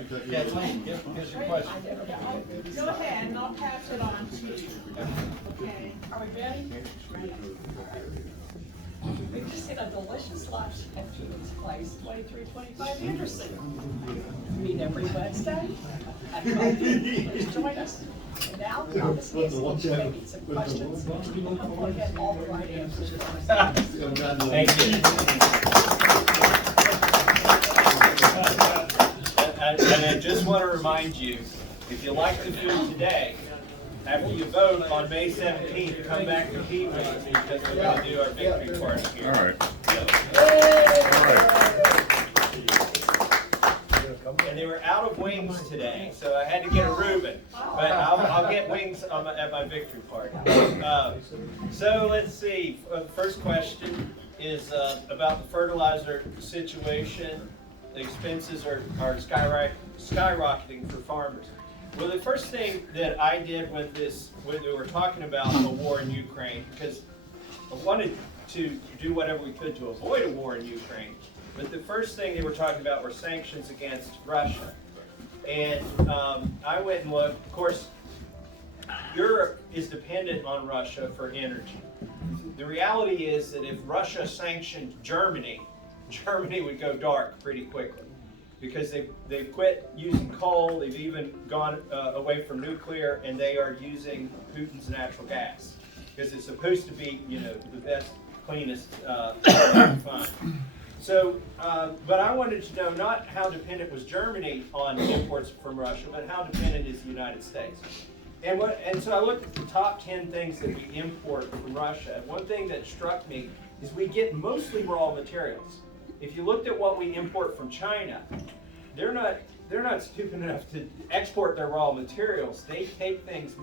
right, Kathleen, here's your question. Go ahead, and I'll pass it on to you. Okay, are we ready? Ready. We've just seen a delicious lunch at PeeWee's place, 2325 Anderson. Meet every Wednesday at 12. Please join us. And now, Thomas is making some questions. Hopefully get all the right answers for us. Thank you. And I just want to remind you, if you like the food today, after you vote on May 17th, come back to PeeWee's because we're going to do our victory party here. All right. And they were out of wings today, so I had to get a Reuben. But I'll get wings at my victory party. So let's see. First question is about the fertilizer situation. The expenses are skyrocketing for farmers. Well, the first thing that I did with this, when we were talking about a war in Ukraine, because I wanted to do whatever we could to avoid a war in Ukraine, but the first thing they were talking about were sanctions against Russia. And I went and looked. Of course, Europe is dependent on Russia for energy. The reality is that if Russia sanctioned Germany, Germany would go dark pretty quickly, because they've quit using coal, they've even gone away from nuclear, and they are using Putin's natural gas, because it's supposed to be, the best, cleanest fun. So, but I wanted to know not how dependent was Germany on imports from Russia, but how dependent is the United States. And so I looked at the top 10 things that we import from Russia. And one thing that struck me is we get mostly raw materials. If you looked at what we import from China, they're not stupid enough to export their raw materials. They take things,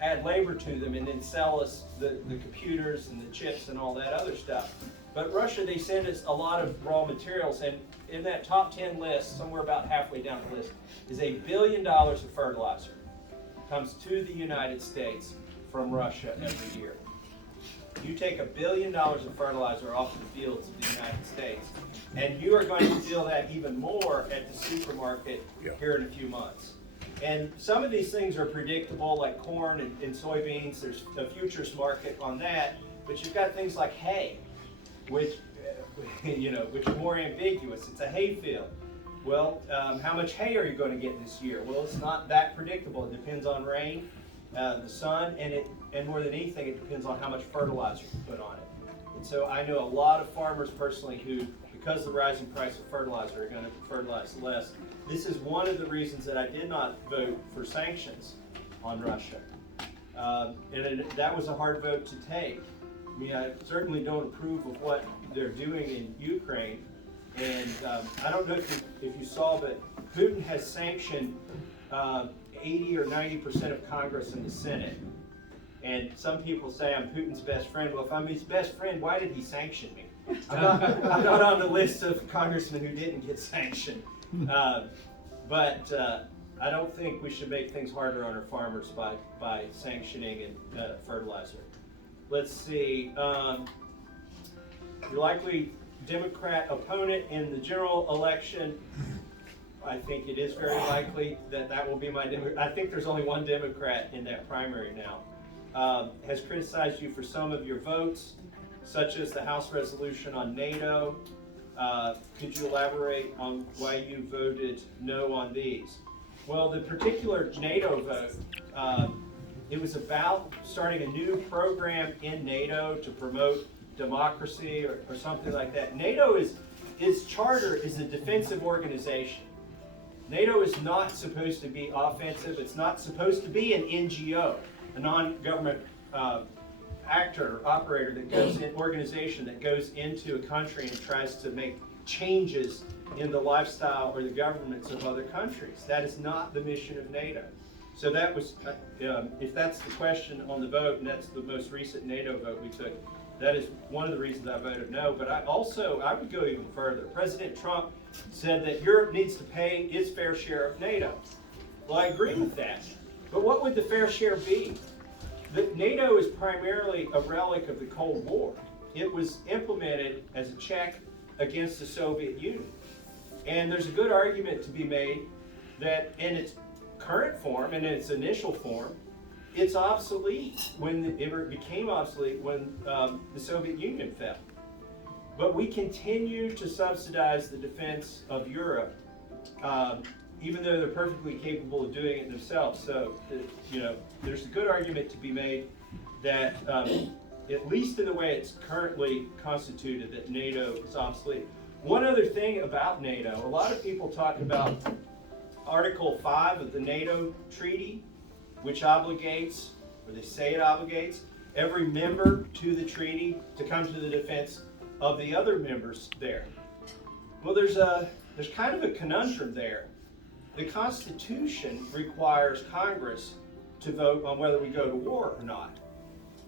add labor to them, and then sell us the computers and the chips and all that other stuff. But Russia, they send us a lot of raw materials, and in that top 10 list, somewhere about halfway down the list, is $1 billion of fertilizer. Comes to the United States from Russia every year. You take $1 billion of fertilizer off the fields of the United States, and you are going to feel that even more at the supermarket here in a few months. And some of these things are predictable, like corn and soybeans. There's a futures market on that, but you've got things like hay, which are more ambiguous. It's a hay field. Well, how much hay are you going to get this year? Well, it's not that predictable. It depends on rain, the sun, and more than anything, it depends on how much fertilizer you put on it. And so I know a lot of farmers personally who, because of the rising price of fertilizer, are going to fertilize less. This is one of the reasons that I did not vote for sanctions on Russia. And that was a hard vote to take. I mean, I certainly don't approve of what they're doing in Ukraine. And I don't know if you saw, but Putin has sanctioned 80 or 90% of Congress and the Senate. And some people say I'm Putin's best friend. Well, if I'm his best friend, why did he sanction me? I'm not on the list of congressmen who didn't get sanctioned. But I don't think we should make things harder on our farmers by sanctioning and fertilizer. Let's see. Your likely Democrat opponent in the general election, I think it is very likely that will be my Democrat. I think there's only one Democrat in that primary now. Has criticized you for some of your votes, such as the House resolution on NATO. Could you elaborate on why you voted no on these? Well, the particular NATO vote, it was about starting a new program in NATO to promote democracy or something like that. NATO its charter is a defensive organization. NATO is not supposed to be offensive. It's not supposed to be an NGO, a non-government actor or operator that goes in, organization that goes into a country and tries to make changes in the lifestyle or the governments of other countries. That is not the mission of NATO. So that was, if that's the question on the vote, and that's the most recent NATO vote we took, that is one of the reasons I voted no. But I would go even further. President Trump said that Europe needs to pay its fair share of NATO. Well, I agree with that. But what would the fair share be? NATO is primarily a relic of the Cold War. It was implemented as a check against the Soviet Union. And there's a good argument to be made that in its current form and in its initial form, it's obsolete it became obsolete when the Soviet Union fell. But we continue to subsidize the defense of Europe, even though they're perfectly capable of doing it themselves. So, there's a good argument to be made that, at least in the way it's currently constituted, that NATO is obsolete. One other thing about NATO, a lot of people talk about Article 5 of the NATO Treaty, which obligates, or they say it obligates, every member to the treaty to come to the defense of the other members there. Well, there's kind of a conundrum there. The Constitution requires Congress to vote on whether we go to war or not.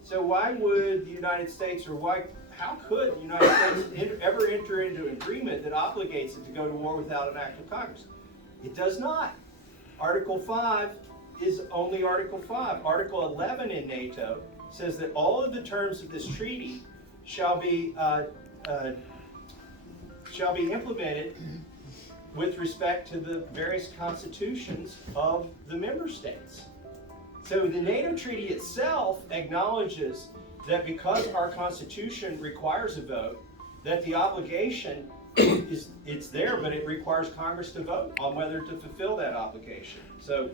So why would the United States, how could the United States ever enter into an agreement that obligates it to go to war without an act of Congress? It does not. Article 5 is only Article 5. Article 11 in NATO says that all of the terms of this treaty shall be implemented with respect to the various constitutions of the member states. So the NATO Treaty itself acknowledges that because our Constitution requires a vote, that the obligation it's there, but it requires Congress to vote on whether to fulfill that obligation. So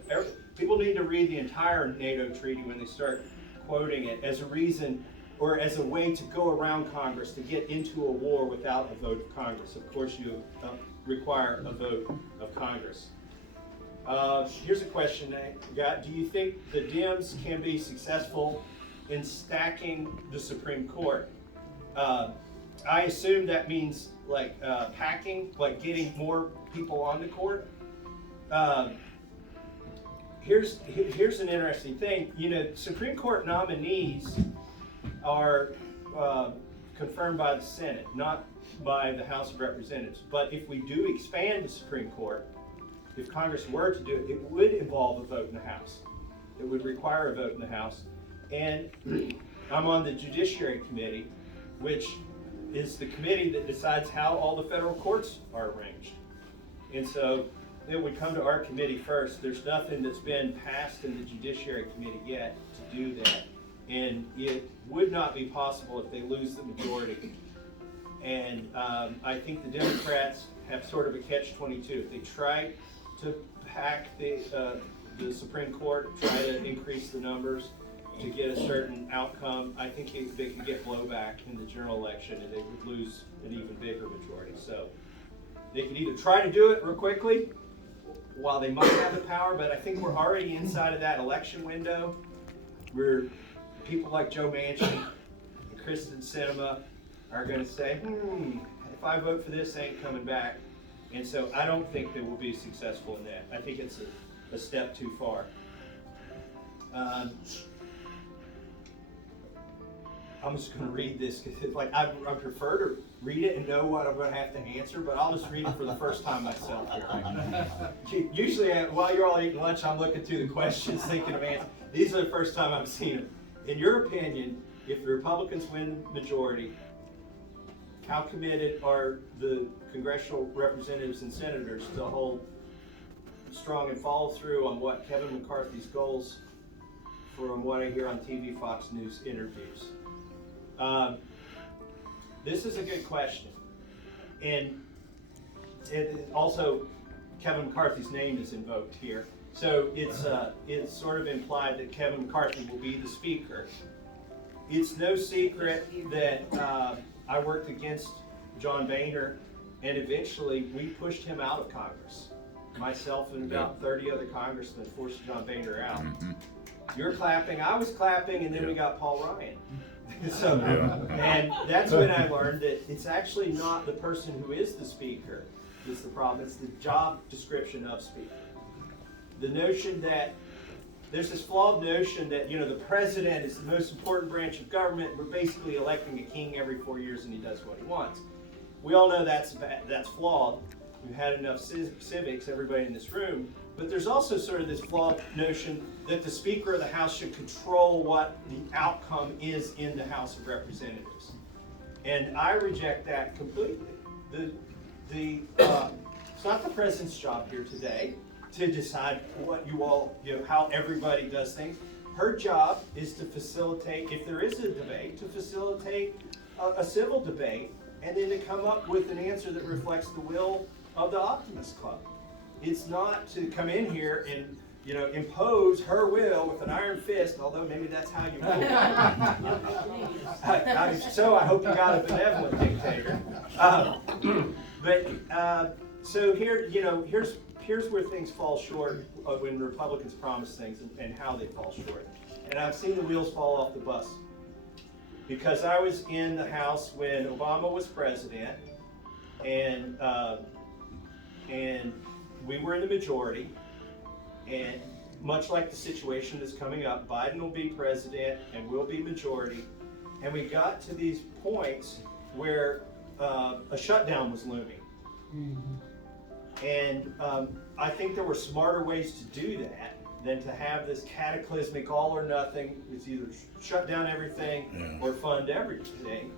people need to read the entire NATO treaty when they start quoting it as a reason or as a way to go around Congress to get into a war without a vote of Congress. Of course, you require a vote of Congress. Here's a question I got. Do you think the Dems can be successful in stacking the Supreme Court? I assume that means like packing, like getting more people on the court. Here's an interesting thing. Supreme Court nominees are confirmed by the Senate, not by the House of Representatives. But if we do expand the Supreme Court, if Congress were to do it, it would involve a vote in the House. It would require a vote in the House. And I'm on the Judiciary Committee, which is the committee that decides how all the federal courts are arranged. And so it would come to our committee first. There's nothing that's been passed in the Judiciary Committee yet to do that. And it would not be possible if they lose the majority. And I think the Democrats have sort of a catch-22. If they try to pack the Supreme Court, try to increase the numbers to get a certain outcome, I think they could get blowback in the general election and they would lose an even bigger majority. So they could either try to do it real quickly while they might have the power, but I think we're already inside of that election window where people like Joe Manchin and Kristen Sinema are going to say, if I vote for this, I ain't coming back. And so I don't think they will be successful in that. I think it's a step too far. I'm just going to read this because I prefer to read it and know what I'm going to have to answer, but I'll just read it for the first time myself here. Usually, while you're all eating lunch, I'm looking through the questions, thinking of answers. These are the first time I've seen them. In your opinion, if the Republicans win majority, how committed are the congressional representatives and senators to hold strong and follow through on what Kevin McCarthy's goals, from what I hear on TV, Fox News interviews? This is a good question. And also, Kevin McCarthy's name is invoked here. So it's sort of implied that Kevin McCarthy will be the speaker. It's no secret that I worked against John Boehner, and eventually we pushed him out of Congress. Myself and about 30 other congressmen forced John Boehner out. You're clapping, I was clapping, and then we got Paul Ryan. And that's when I learned that it's actually not the person who is the speaker that's the problem, it's the job description of speaker. The notion that there's this flawed notion that the president is the most important branch of government. We're basically electing a king every 4 years and he does what he wants. We all know that's flawed. We've had enough civics, everybody in this room. But there's also sort of this flawed notion that the Speaker of the House should control what the outcome is in the House of Representatives. And I reject that completely. It's not the president's job here today to decide what you all, how everybody does things. Her job is to facilitate, if there is a debate, to facilitate a civil debate, and then to come up with an answer that reflects the will of the Optimist Club. It's not to come in here and impose her will with an iron fist, although maybe that's how you will. So I hope you got a benevolent dictator. So here, here's where things fall short when Republicans promise things and how they fall short. And I've seen the wheels fall off the bus. Because I was in the House when Obama was president, and we were in the majority, and much like the situation that's coming up, Biden will be president and we'll be majority, and we got to these points where a shutdown was looming. Mm-hmm. And I think there were smarter ways to do that than to have this cataclysmic all or nothing. It's either shut down everything or fund everything.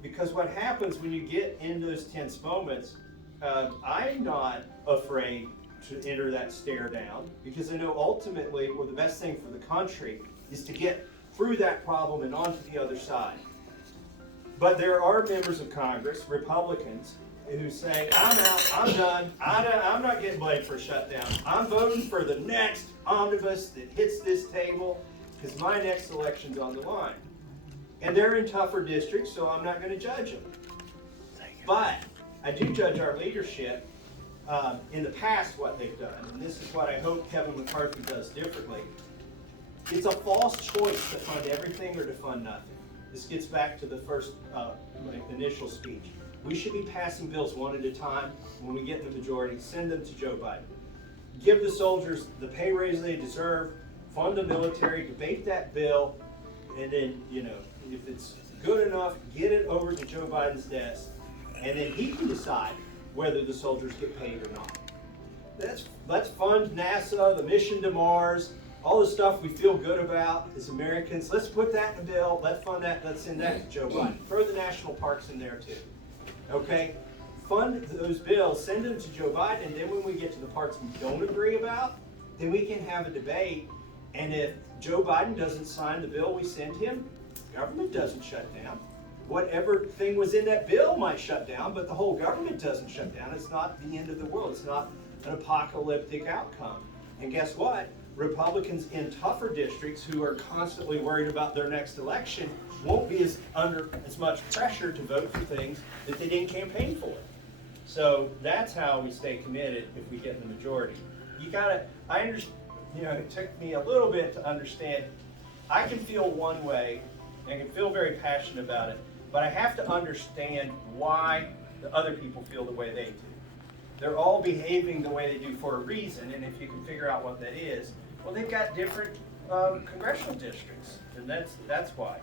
Because what happens when you get in those tense moments, I'm not afraid to enter that stare down, because I know ultimately, well, the best thing for the country is to get through that problem and onto the other side. But there are members of Congress, Republicans, who say, I'm out, I'm done, I'm not getting blamed for a shutdown. I'm voting for the next omnibus that hits this table, because my next election's on the line. And they're in tougher districts, so I'm not going to judge them. But I do judge our leadership in the past, what they've done, and this is what I hope Kevin McCarthy does differently. It's a false choice to fund everything or to fund nothing. This gets back to the first initial speech. We should be passing bills one at a time. When we get in the majority, send them to Joe Biden. Give the soldiers the pay raise they deserve, fund the military, debate that bill, and then, if it's good enough, get it over to Joe Biden's desk, and then he can decide whether the soldiers get paid or not. Let's fund NASA, the mission to Mars, all the stuff we feel good about as Americans. Let's put that in the bill. Let's fund that. Let's send that to Joe Biden. Throw the national parks in there too. Okay? Fund those bills, send them to Joe Biden, and then when we get to the parts we don't agree about, then we can have a debate. And if Joe Biden doesn't sign the bill we send him, government doesn't shut down. Whatever thing was in that bill might shut down, but the whole government doesn't shut down. It's not the end of the world. It's not an apocalyptic outcome. And guess what? Republicans in tougher districts who are constantly worried about their next election won't be under as much pressure to vote for things that they didn't campaign for. So that's how we stay committed if we get in the majority. I understand, it took me a little bit to understand. I can feel one way and can feel very passionate about it, but I have to understand why the other people feel the way they do. They're all behaving the way they do for a reason, and if you can figure out what that is, well, they've got different congressional districts, and that's why.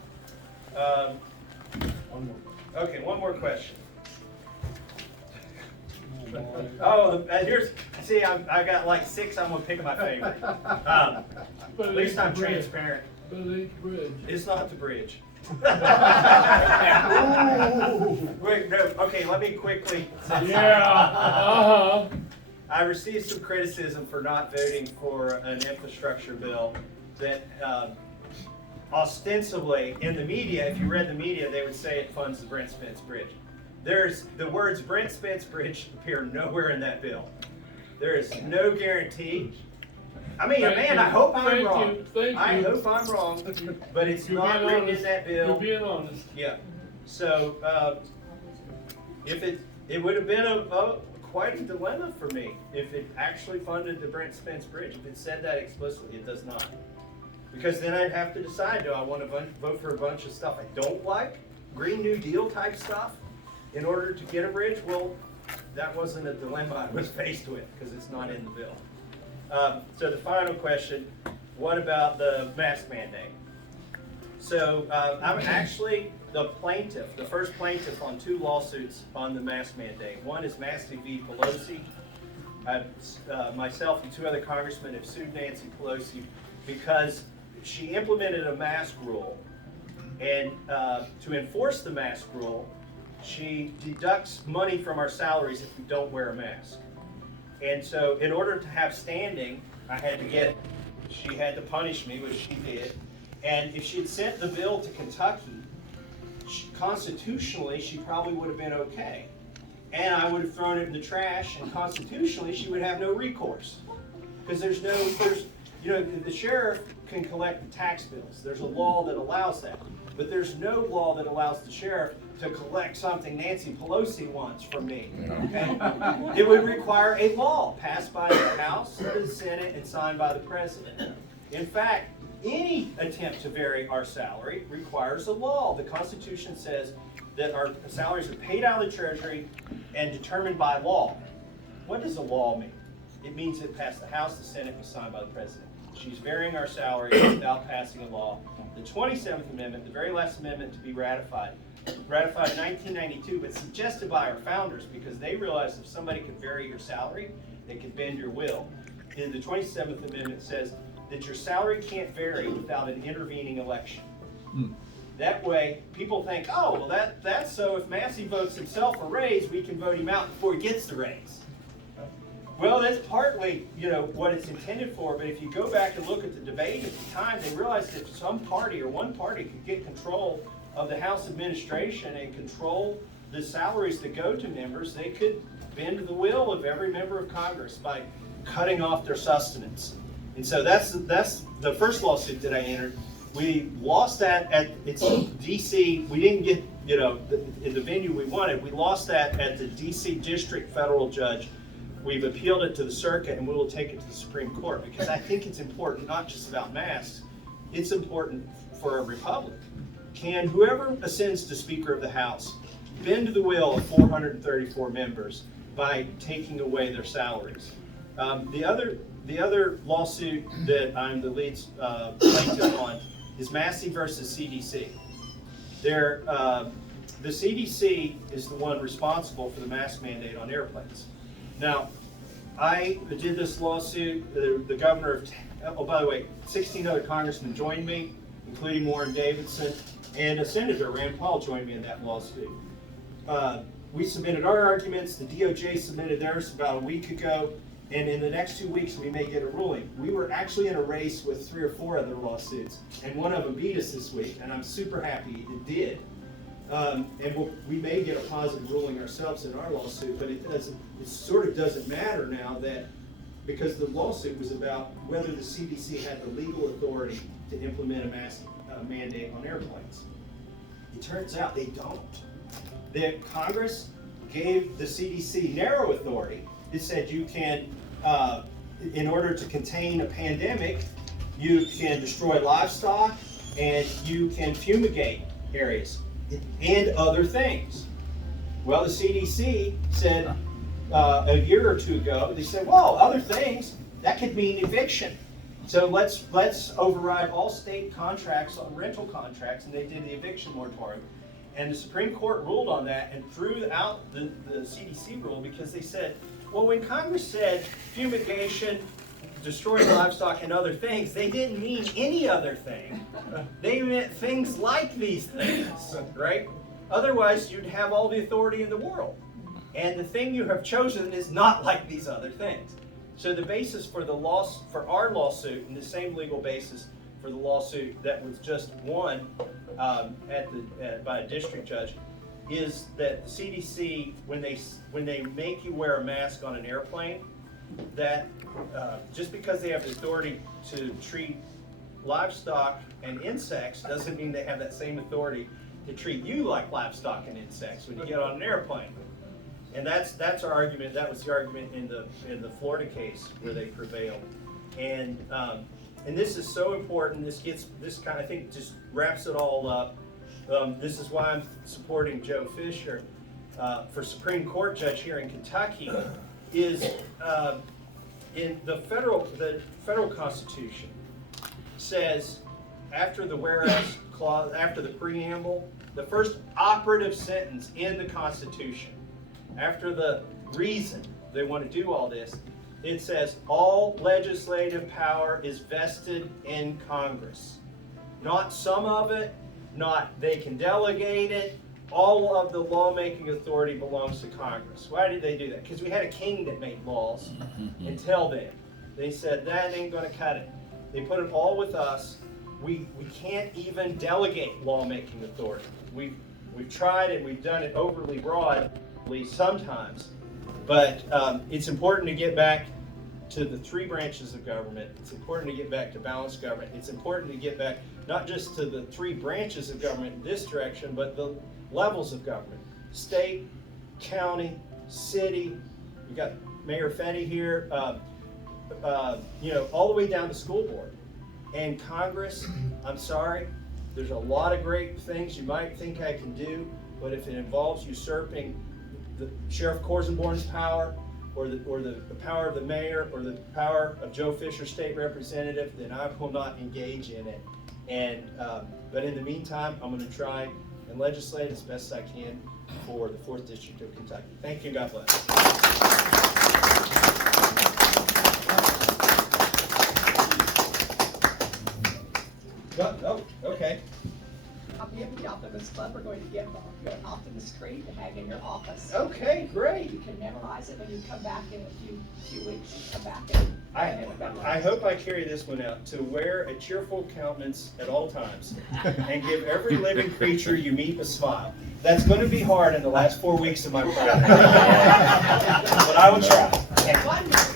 Okay, one more question. I got like 6. I'm gonna pick my favorite. At least I'm transparent. It's not the bridge. Wait, no, okay, let me quickly. I received some criticism for not voting for an infrastructure bill that ostensibly in the media, if you read the media, they would say it funds the Brent Spence Bridge. The words Brent Spence Bridge appear nowhere in that bill. There is no guarantee. I mean, I hope I'm wrong. I hope I'm wrong, but it's not written in that bill. You're being honest. Yeah. So if it would have been quite a dilemma for me if it actually funded the Brent Spence Bridge. If it said that explicitly, it does not. Because then I'd have to decide, do I want to vote for a bunch of stuff I don't like, Green New Deal type stuff, in order to get a bridge? Well, that wasn't a dilemma I was faced with because it's not in the bill. So the final question, what about the mask mandate? So I'm actually the first plaintiff on 2 lawsuits on the mask mandate. One is Massey v. Pelosi. Myself and 2 other congressmen have sued Nancy Pelosi because she implemented a mask rule. And to enforce the mask rule, she deducts money from our salaries if we don't wear a mask. And so in order to have standing, she had to punish me, which she did. And if she had sent the bill to Kentucky, constitutionally, she probably would have been okay. And I would have thrown it in the trash, and constitutionally, she would have no recourse. Because the sheriff can collect the tax bills. There's a law that allows that. But there's no law that allows the sheriff to collect something Nancy Pelosi wants from me. Okay? It would require a law passed by the House, the Senate, and signed by the President. In fact, any attempt to vary our salary requires a law. The Constitution says that our salaries are paid out of the Treasury and determined by law. What does a law mean? It means it passed the House, the Senate, and signed by the President. She's varying our salary without passing a law. The 27th Amendment, the very last amendment to be ratified in 1992, but suggested by our founders because they realized if somebody could vary your salary, they could bend your will. And the 27th Amendment says that your salary can't vary without an intervening election. That way, people think, oh, well, that's so if Massey votes himself a raise, we can vote him out before he gets the raise. Well, that's partly, what it's intended for, but if you go back and look at the debate at the time, they realized that some party or one party could get control of the House administration and control the salaries that go to members. They could bend the will of every member of Congress by cutting off their sustenance. And so that's the first lawsuit that I entered. We lost that at DC. We didn't get, in the venue we wanted. We lost that at the DC District federal judge. We've appealed it to the circuit, and we will take it to the Supreme Court because I think it's important, not just about masks. It's important for a republic. Can whoever ascends to Speaker of the House bend the will of 434 members by taking away their salaries? The other lawsuit that I'm the lead plaintiff on is Massey versus CDC. The CDC is the one responsible for the mask mandate on airplanes. Now, I did this lawsuit, the governor of, by the way, 16 other congressmen joined me, including Warren Davidson, and a Senator, Rand Paul, joined me in that lawsuit. We submitted our arguments, the DOJ submitted theirs about a week ago, and in the next 2 weeks we may get a ruling. We were actually in a race with 3 or 4 other lawsuits, and one of them beat us this week, and I'm super happy it did. And we may get a positive ruling ourselves in our lawsuit, but it sort of doesn't matter now because the lawsuit was about whether the CDC had the legal authority to implement a mask mandate on airplanes. It turns out they don't. That Congress gave the CDC narrow authority. It said you can, in order to contain a pandemic, you can destroy livestock and you can fumigate areas and other things. Well, the CDC said a year or 2 ago, they said, well, other things, that could mean eviction. So let's override all state contracts on rental contracts, and they did the eviction moratorium. And the Supreme Court ruled on that and threw out the CDC rule because they said, well, when Congress said fumigation, destroying livestock, and other things, they didn't mean any other thing. They meant things like these things, right? Otherwise, you'd have all the authority in the world. And the thing you have chosen is not like these other things. So the basis for our lawsuit, and the same legal basis for the lawsuit that was just won by a district judge, is that the CDC, when they make you wear a mask on an airplane, that just because they have the authority to treat livestock and insects doesn't mean they have that same authority to treat you like livestock and insects when you get on an airplane. And that's our argument. That was the argument in the Florida case where they prevailed. And this is so important. This kind of thing just wraps it all up. This is why I'm supporting Joe Fischer for Supreme Court judge here in Kentucky. Is in the federal Constitution says after the whereas clause, after the preamble, the first operative sentence in the Constitution, after the reason they want to do all this, it says all legislative power is vested in Congress. Not some of it, not they can delegate it, all of the lawmaking authority belongs to Congress. Why did they do that? Because we had a king that made laws until then. They said that ain't gonna cut it. They put it all with us. We can't even delegate lawmaking authority. We've tried and we've done it overly broadly sometimes, but it's important to get back to the three branches of government. It's important to get back to balanced government. It's important to get back not just to the three branches of government in this direction, but the levels of government: state, county, city. We got Mayor Fetty here. All the way down to school board. And Congress, I'm sorry, there's a lot of great things you might think I can do, but if it involves usurping the Sheriff Corsenborn's power, or the power of the mayor, or the power of Joe Fischer, State Representative, then I will not engage in it. And but in the meantime, I'm going to try and legislate as best I can for the 4th District of Kentucky. Thank you, God bless. Oh, okay. Copy of the Optimist Club are going to give you an Optimist tree to hang in your office. Okay, great. You can memorize it when you come back in a few weeks. You come back and I hope I carry this one out: to wear a cheerful countenance at all times and give every living creature you meet a smile. That's going to be hard in the last 4 weeks of my practice, but I will try. And one more thing.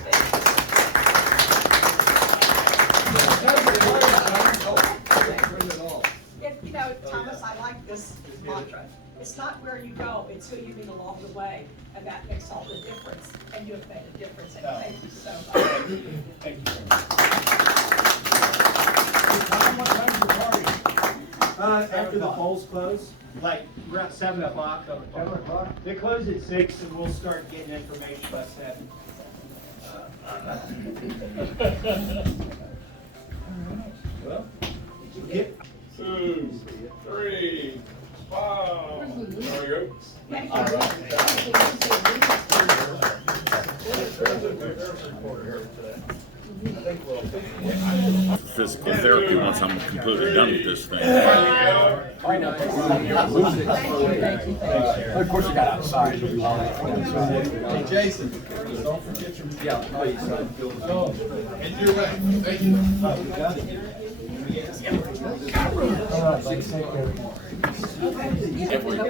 Thomas, I like this mantra. It's not where you go, it's who you meet along the way, and that makes all the difference. And you have made a difference, and thank you so much. Thank you. What time's your party? After the polls close, like around 7 o'clock. 7 o'clock? They close at 6, and we'll start getting information by 7. Well, get. 2, 3, 5. There you go. Physical therapy once I'm completely done with this thing. Of course, you got outside. Hey, Jason, don't forget your... Yeah, please. And you're right. Thank you.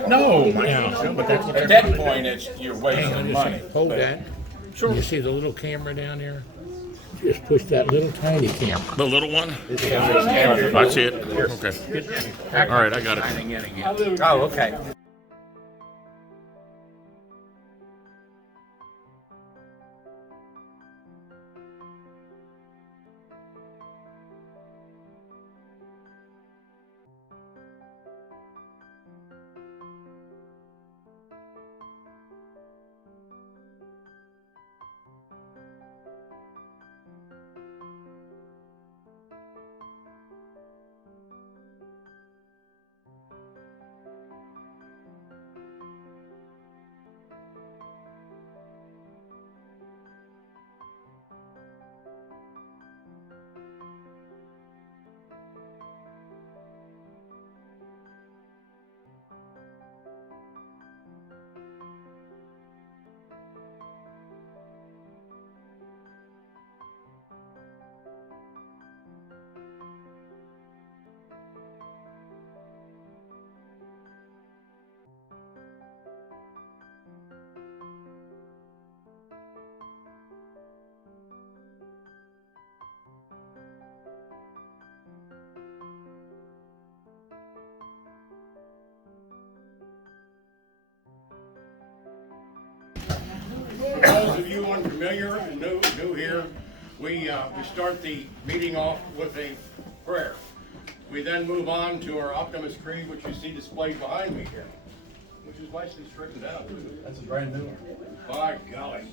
No, but that's at that point, it's you're wasting money. Hold that. You see the little camera down there? Just push that little tiny camera. The little one? That's it. Okay. All right, I got it. Oh, okay. For those of you unfamiliar and new here, we start the meeting off with a prayer. We then move on to our Optimist Creed, which you see displayed behind me here, which is nicely straightened out. That's a brand new one. By golly.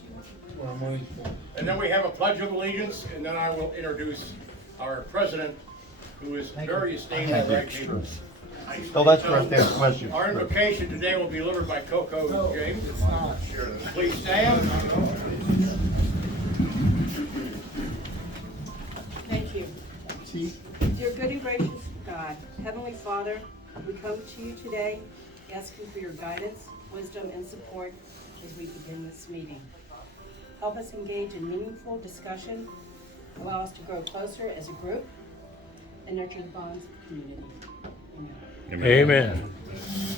And then we have a Pledge of Allegiance, and then I will introduce our president, who is very esteemed and very capable. So that's right there, question. Our invocation today will be delivered by Coco James. Please stand. Thank you. Dear good and gracious God, Heavenly Father, we come to you today asking for your guidance, wisdom, and support as we begin this meeting. Help us engage in meaningful discussion, allow us to grow closer as a group, and nurture the bonds of community. Amen. Amen.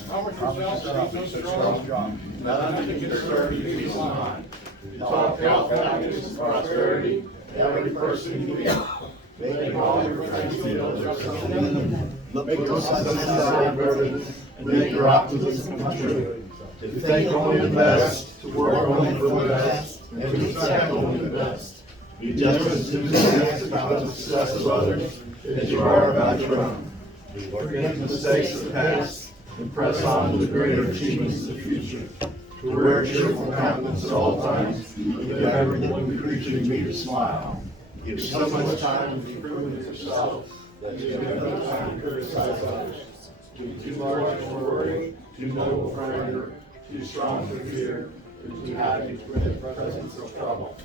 Congress yourself, be so strong. Not only to serve you peace of mind, to talk health, happiness, and prosperity, every person you meet. Make all your friends feel their something. Look for your sunshine burden, and make your optimism come true. To think only the best, to work only for the best, and to expect only the best. Be just as enthusiastic about the success of others as you are about your own. Forget the mistakes of the past and press on to the greater achievements of the future. To wear a cheerful countenance at all times, and give every living creature you meet a smile. Give so much time to improve yourself that you have no time to criticize others. Too large for worry, too noble for anger, too strong for fear, and too happy for the presence of trouble.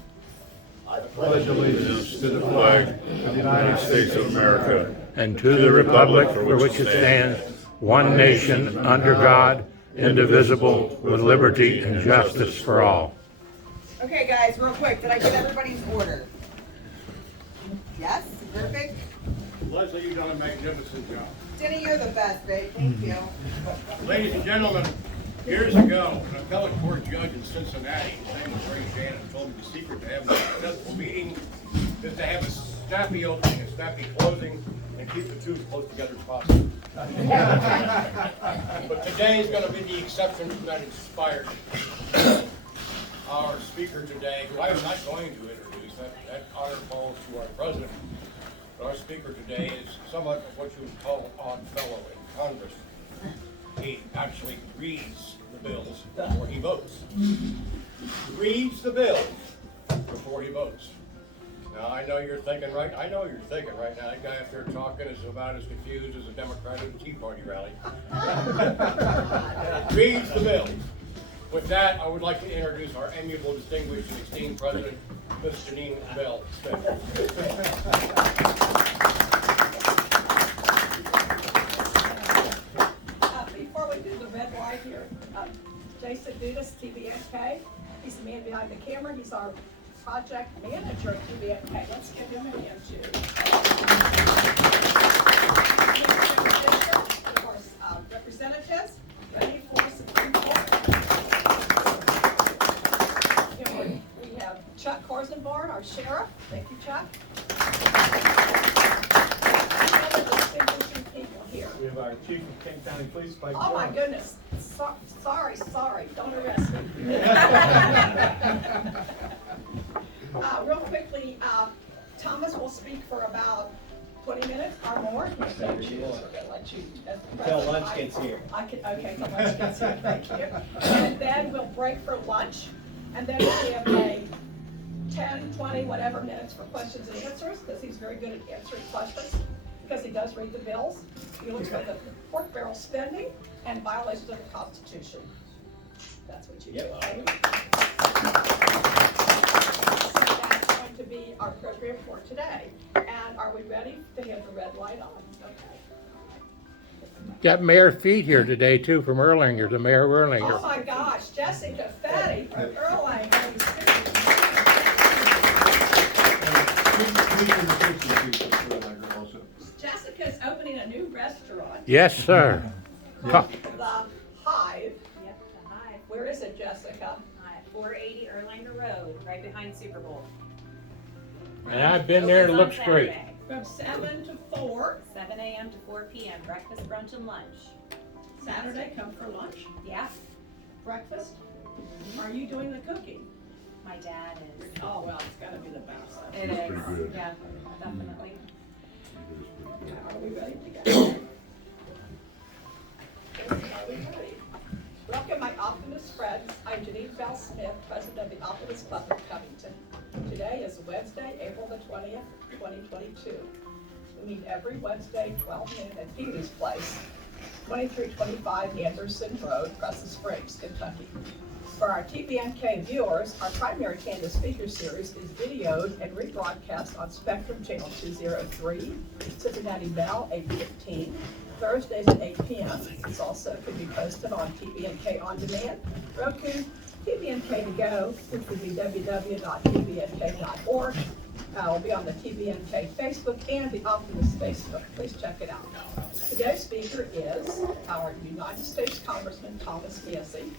I pledge allegiance To the flag of the United States of America And to the republic for which it stands, one nation, under God, indivisible, with liberty and justice for all. Okay, guys, real quick, did I get everybody's order? Yes, perfect. Leslie, you've done a magnificent job. Jenny, you're the best, babe, thank you. Ladies and gentlemen, years ago, an appellate court judge in Cincinnati, his name was Ray Shannon, told me the secret to having a successful meeting is to have a snappy opening, a snappy closing, and keep the two as close together as possible. But today is going to be the exception from that inspired. Our speaker today, who I am not going to introduce, that honor falls to our president. But our speaker today is somewhat of what you would call an odd fellow in Congress. He actually reads the bills before he votes. He reads the bills before he votes. Now, I know you're thinking right now, that guy up there talking is about as confused as a Democrat at a Tea Party rally. Reads the bills. With that, I would like to introduce our amiable, distinguished, and esteemed President, Ms. Janine Bell. Before we do the red light here, Jason Dudas, TBNK, he's the man behind the camera. He's our project manager at TBNK. Let's give him a hand, too. Rep.Fischer, of course, representatives, ready for Supreme Court. We have Chuck Korsenborn, our sheriff. Thank you, Chuck. Other distinguished people here. We have our Chief of King County Police, Mike. Oh my goodness, sorry, don't arrest me. Real quickly, Thomas will speak for about 20 minutes or more. Until lunch gets here. Okay, till lunch gets here, thank you. And then we'll break for lunch, and then we'll have a 10, 20, whatever minutes for questions and answers, because he's very good at answering questions, because he does read the bills. He looks for the pork barrel spending and violations of the Constitution. That's what you do, right? So that's going to be our program for today. And are we ready to have the red light on? Okay. Got Mayor Feet here today too from Erlanger, the Mayor of Oh Erlanger. my gosh, Jessica Fetty from Erlanger. Jessica's opening a new restaurant. Yes, sir. The Hive. Yep, the Hive. Where is it, Jessica? 480 Erlanger Road, right behind Super Bowl. And I've been there, it Opens on looks great. Saturday, From 7 to 4. 7 a.m. to 4 p.m. Breakfast, brunch, and lunch. Saturday, come for lunch. Yeah, Breakfast. Are you doing the cooking? my dad is. Oh, well, it's gotta be the best. It is. Yeah, definitely. Are we ready to go? Welcome, my Optimist friends. I'm Janine Bell Smith, president of the Optimist Club of Covington. Today is Wednesday, April the 20th, 2022. We meet every Wednesday, 12 noon at PeeWee's Place, 2325 Anderson Road, Crescent Springs, Kentucky. For our TBNK viewers, our primary Candace Speaker series is videoed and rebroadcast on Spectrum Channel 203, Cincinnati Bell 8:15, Thursdays at 8 p.m. This also can be posted on TBNK On Demand, Roku, TBNK To Go, which would be www.tbnk.org. It'll be on the TBNK Facebook and the Optimists Facebook. Please check it out. Today's speaker is our United States Congressman Thomas Massey.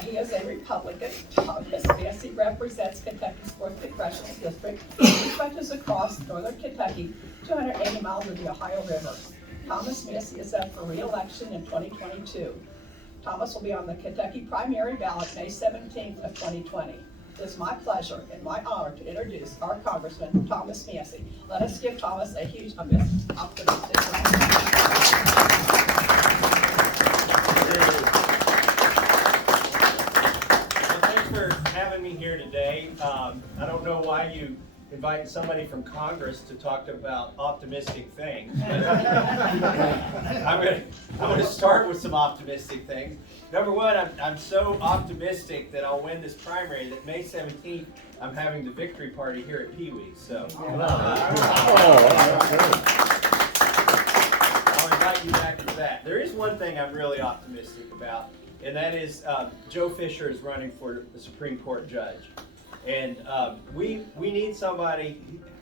He is a Republican. Thomas Massey represents Kentucky's 4th Congressional District, which stretches across northern Kentucky, 280 miles of the Ohio River. Thomas Massey is up for re-election in 2022. Thomas will be on the Kentucky primary ballot May 17th of 2020. It is my pleasure and my honor to introduce our Congressman, Thomas Massey. Let us give Thomas a huge optimistic round. Thanks for having me here today. I don't know why you invited somebody from Congress to talk about optimistic things. But I'm going to start with some optimistic things. Number one, I'm so optimistic that I'll win this primary that May 17th I'm having the victory party here at PeeWee's. So I'll invite you back to that. There is one thing I'm really optimistic about, and that is Joe Fischer is running for the Supreme Court judge. And we need somebody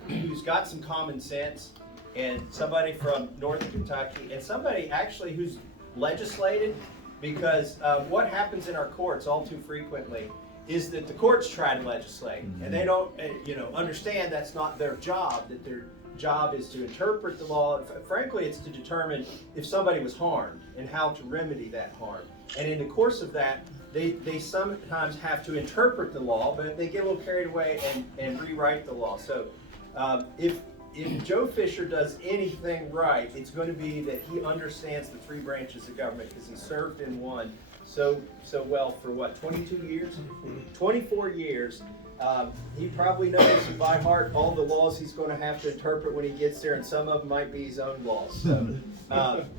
who's got some common sense, and somebody from Northern Kentucky, and somebody actually who's legislated, because what happens in our courts all too frequently is that the courts try to legislate, and they don't understand that's not their job, that their job is to interpret the law. Frankly, it's to determine if somebody was harmed and how to remedy that harm. And in the course of that, they sometimes have to interpret the law, but they get a little carried away and rewrite the law. So if Joe Fischer does anything right, it's going to be that he understands the 3 branches of government, because he served in one so well for what, 22 years? 24 years. He probably knows by heart all the laws he's going to have to interpret when he gets there, and some of them might be his own laws. So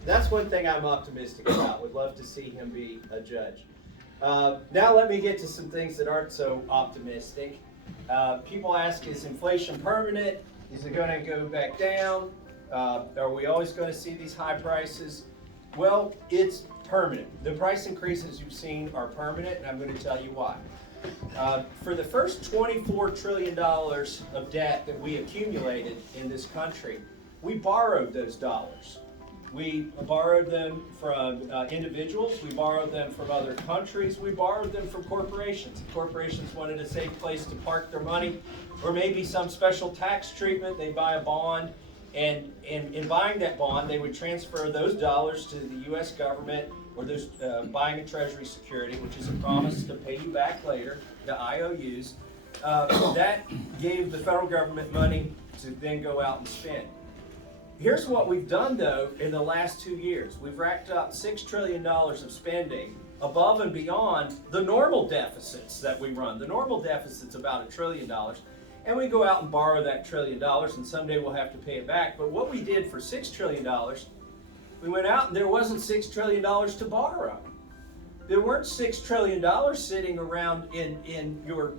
that's one thing I'm optimistic about. Would love to see him be a judge. Now let me get to some things that aren't so optimistic. People ask, is inflation permanent? Is it going to go back down? Are we always going to see these high prices? Well, it's permanent. The price increases you've seen are permanent, and I'm going to tell you why. For the first $24 trillion of debt that we accumulated in this country, we borrowed those dollars. We borrowed them from individuals, we borrowed them from other countries, we borrowed them from corporations. Corporations wanted a safe place to park their money, or maybe some special tax treatment. They buy a bond, and in buying that bond, they would transfer those dollars to the U.S. government, or those buying a treasury security, which is a promise to pay you back later, the IOUs. That gave the federal government money to then go out and spend. Here's what we've done, though, in the last 2 years. We've racked up $6 trillion of spending above and beyond the normal deficits that we run. The normal deficit's about $1 trillion. And we go out and borrow that $1 trillion, and someday we'll have to pay it back. But what we did for $6 trillion, we went out and there wasn't $6 trillion to borrow. There weren't $6 trillion sitting around in your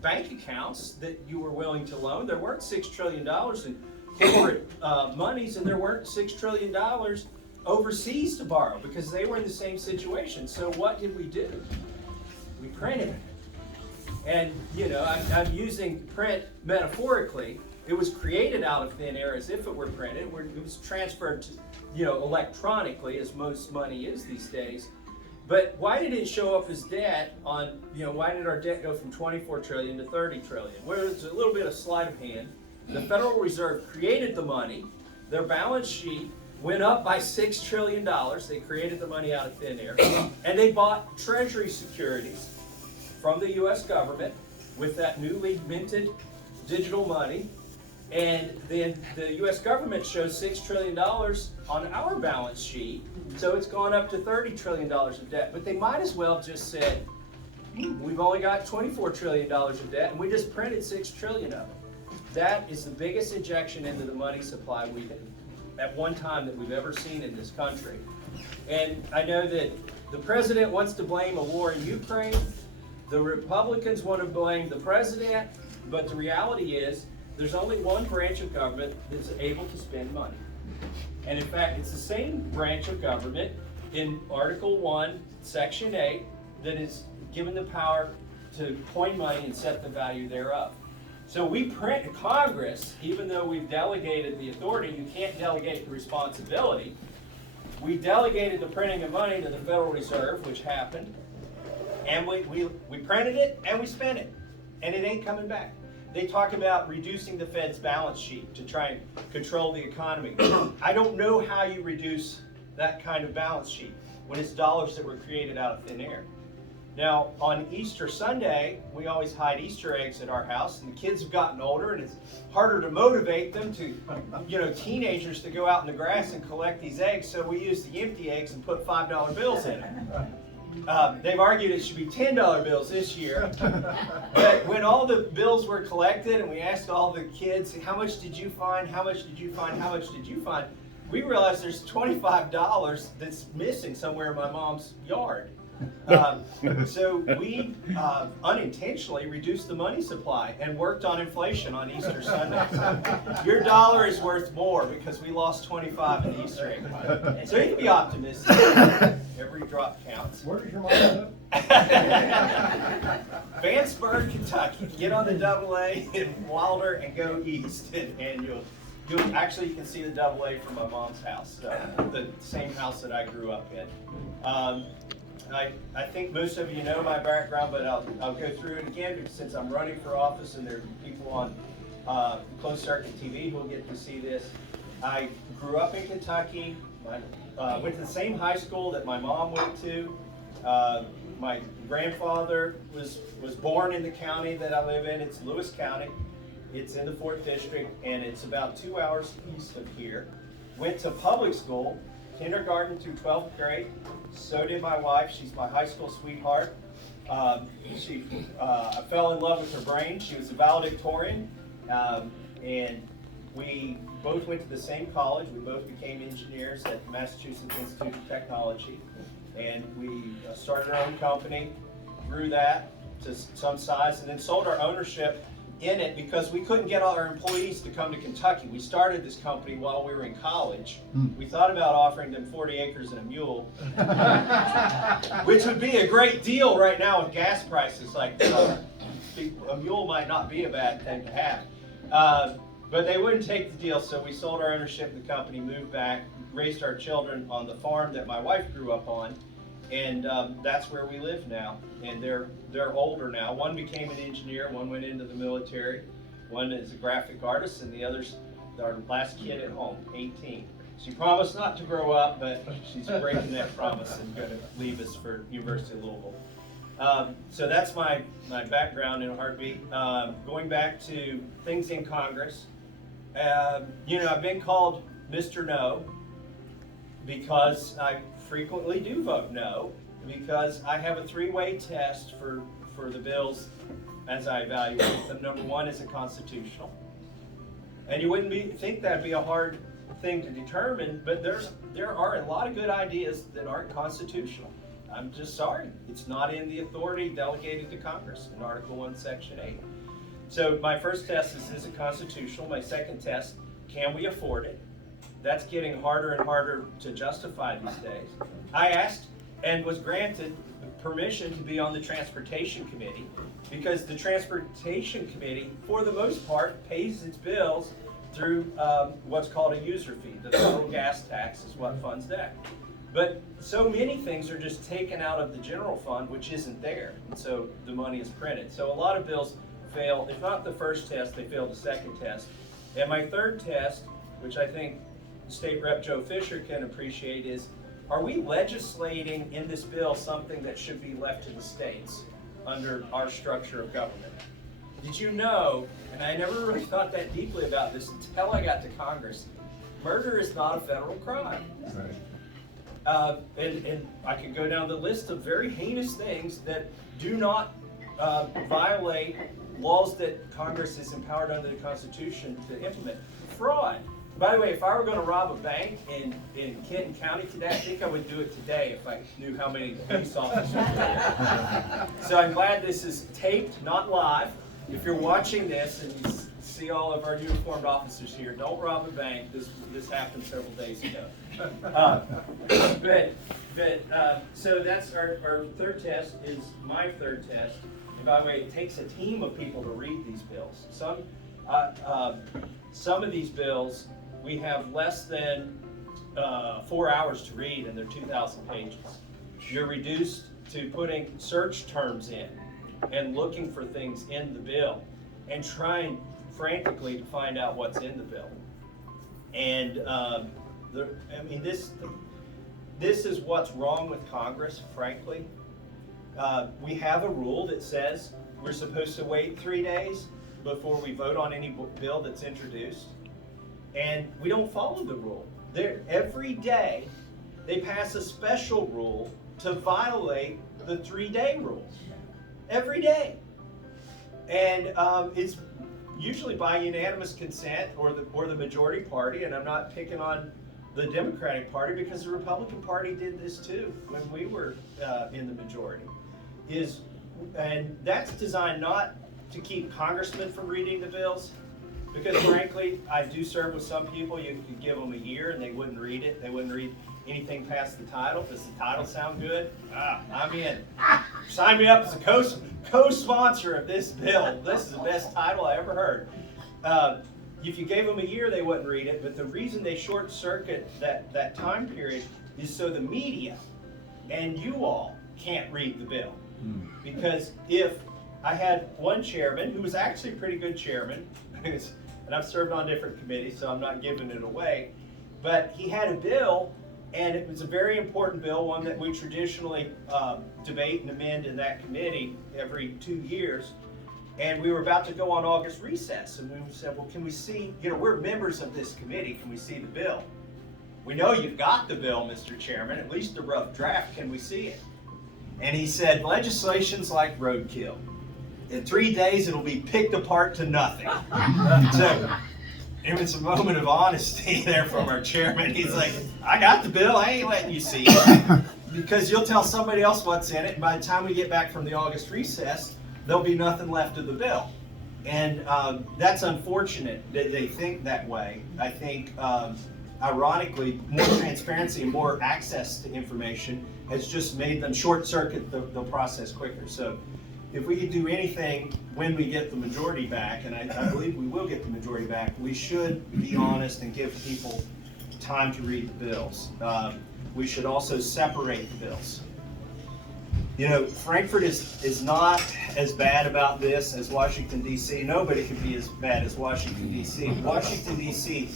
bank accounts that you were willing to loan. There weren't $6 trillion in corporate monies, and there weren't $6 trillion overseas to borrow, because they were in the same situation. So what did we do? We printed it. And I'm using print metaphorically. It was created out of thin air as if it were printed. It was transferred to, electronically, as most money is these days. But why did it show up as debt on, why did our debt go from 24 trillion to 30 trillion? Well, it's a little bit of sleight of hand. The Federal Reserve created the money. Their balance sheet went up by $6 trillion. They created the money out of thin air. And they bought treasury securities from the U.S. government with that newly minted digital money. And then the U.S. government shows $6 trillion on our balance sheet. So it's gone up to $30 trillion of debt. But they might as well just said, we've only got $24 trillion of debt, and we just printed $6 trillion of it. That is the biggest injection into the money supply at one time that we've ever seen in this country. And I know that the president wants to blame a war in Ukraine. The Republicans want to blame the president. But the reality is, there's only one branch of government that's able to spend money. And in fact, it's the same branch of government in Article 1, Section 8, that is given the power to coin money and set the value thereof. So we print Congress, even though we've delegated the authority, you can't delegate the responsibility. We delegated the printing of money to the Federal Reserve, which happened, and we printed it and we spent it, and it ain't coming back. They talk about reducing the Fed's balance sheet to try and control the economy. I don't know how you reduce that kind of balance sheet when it's dollars that were created out of thin air. Now, on Easter Sunday, we always hide Easter eggs at our house, and the kids have gotten older, and it's harder to motivate them to, teenagers to go out in the grass and collect these eggs, so we use the empty eggs and put $5 bills in them. They've argued it should be $10 bills this year, but when all the bills were collected and we asked all the kids, how much did you find, how much did you find, how much did you find, we realized there's $25 that's missing somewhere in my mom's yard. So we unintentionally reduced the money supply and worked on inflation on Easter Sunday. So your dollar is worth more because we lost 25 in the Easter egg. So you can be optimistic. Every drop counts. Where does your mom live? Vanceburg, Kentucky. Get on the AA in Wilder and go east, and you'll actually, you can see the AA from my mom's house, the same house that I grew up in. I think most of you know my background, but I'll go through it again because since I'm running for office and there are people on closed circuit TV who will get to see this. I grew up in Kentucky. Went to the same high school that my mom went to. My grandfather was born in the county that I live in. It's Lewis County. It's in the 4th District, and it's about 2 hours east of here. Went to public school, kindergarten through 12th grade. So did my wife. She's my high school sweetheart. I fell in love with her brain. She was a valedictorian, and we both went to the same college. We both became engineers at Massachusetts Institute of Technology, and we started our own company, grew that to some size, and then sold our ownership in it because we couldn't get all our employees to come to Kentucky. We started this company while we were in college. We thought about offering them 40 acres and a mule, which would be a great deal right now with gas prices. Like a mule might not be a bad thing to have. But they wouldn't take the deal, so we sold our ownership of the company, moved back, raised our children on the farm that my wife grew up on, and that's where we live now. And they're older now. One became an engineer, one went into the military, one is a graphic artist, and the other's our last kid at home, 18. She promised not to grow up, but she's breaking that promise and going to leave us for University of Louisville. So that's my background in a heartbeat. Going back to things in Congress, I've been called Mr. No because I frequently do vote no, because I have a 3-way test for the bills as I evaluate them. Number 1, is it constitutional? And you wouldn't think that'd be a hard thing to determine, but there are a lot of good ideas that aren't constitutional. I'm just sorry. It's not in the authority delegated to Congress in Article 1, Section 8. So my first test is it constitutional? My second test, can we afford it? That's getting harder and harder to justify these days. I asked and was granted permission to be on the Transportation Committee because the Transportation Committee, for the most part, pays its bills through what's called a user fee. The federal gas tax is what funds that. But so many things are just taken out of the general fund, which isn't there, and so the money is printed. So a lot of bills fail, if not the first test, they fail the second test. And my third test, which I think State Rep. Joe Fischer can appreciate, is are we legislating in this bill something that should be left to the states under our structure of government? Did you know, and I never really thought that deeply about this until I got to Congress, murder is not a federal crime. Right. And I could go down the list of very heinous things that do not violate laws that Congress is empowered under the Constitution to implement. Fraud. By the way, if I were going to rob a bank in Kenton County today, I think I would do it today if I knew how many police officers were there. So I'm glad this is taped, not live. If you're watching this and you see all of our uniformed officers here, don't rob a bank. This happened several days ago. But But, so that's our third test is my third test. And by the way, it takes a team of people to read these bills. Some of these bills, we have less than 4 hours to read, and they're 2,000 pages. You're reduced to putting search terms in and looking for things in the bill and trying frantically to find out what's in the bill. And this is what's wrong with Congress, frankly. We have a rule that says we're supposed to wait 3 days before we vote on any bill that's introduced, and we don't follow the rule. Every day they pass a special rule to violate the 3-day rule. Every day. And it's usually by unanimous consent or the majority party, and I'm not picking on the Democratic Party because the Republican Party did this too when we were in the majority. And that's designed not to keep congressmen from reading the bills, because frankly, I do serve with some people. You could give them a year and they wouldn't read it. They wouldn't read anything past the title. Does the title sound good? I'm in. Sign me up as a co-sponsor of this bill. This is the best title I ever heard. If you gave them a year, they wouldn't read it. But the reason they short circuit that time period is so the media and you all can't read the bill. Because if I had one chairman who was actually a pretty good chairman, and I've served on different committees, so I'm not giving it away, but he had a bill, and it was a very important bill, one that we traditionally debate and amend in that committee every 2 years. And we were about to go on August recess, and we said, well, can we see, we're members of this committee, can we see the bill? We know you've got the bill, Mr. Chairman, at least the rough draft, can we see it? And he said, legislation's like roadkill. In 3 days, it'll be picked apart to nothing. So it was a moment of honesty there from our chairman. He's like, I got the bill, I ain't letting you see it. Because you'll tell somebody else what's in it, and by the time we get back from the August recess, there'll be nothing left of the bill. And that's unfortunate that they think that way. I think, ironically, more transparency and more access to information has just made them short-circuit the process quicker. So if we could do anything when we get the majority back, and I believe we will get the majority back, we should be honest and give people time to read the bills. We should also separate the bills. Frankfurt is not as bad about this as Washington, D.C. Nobody can be as bad as Washington, D.C. Washington, D.C.,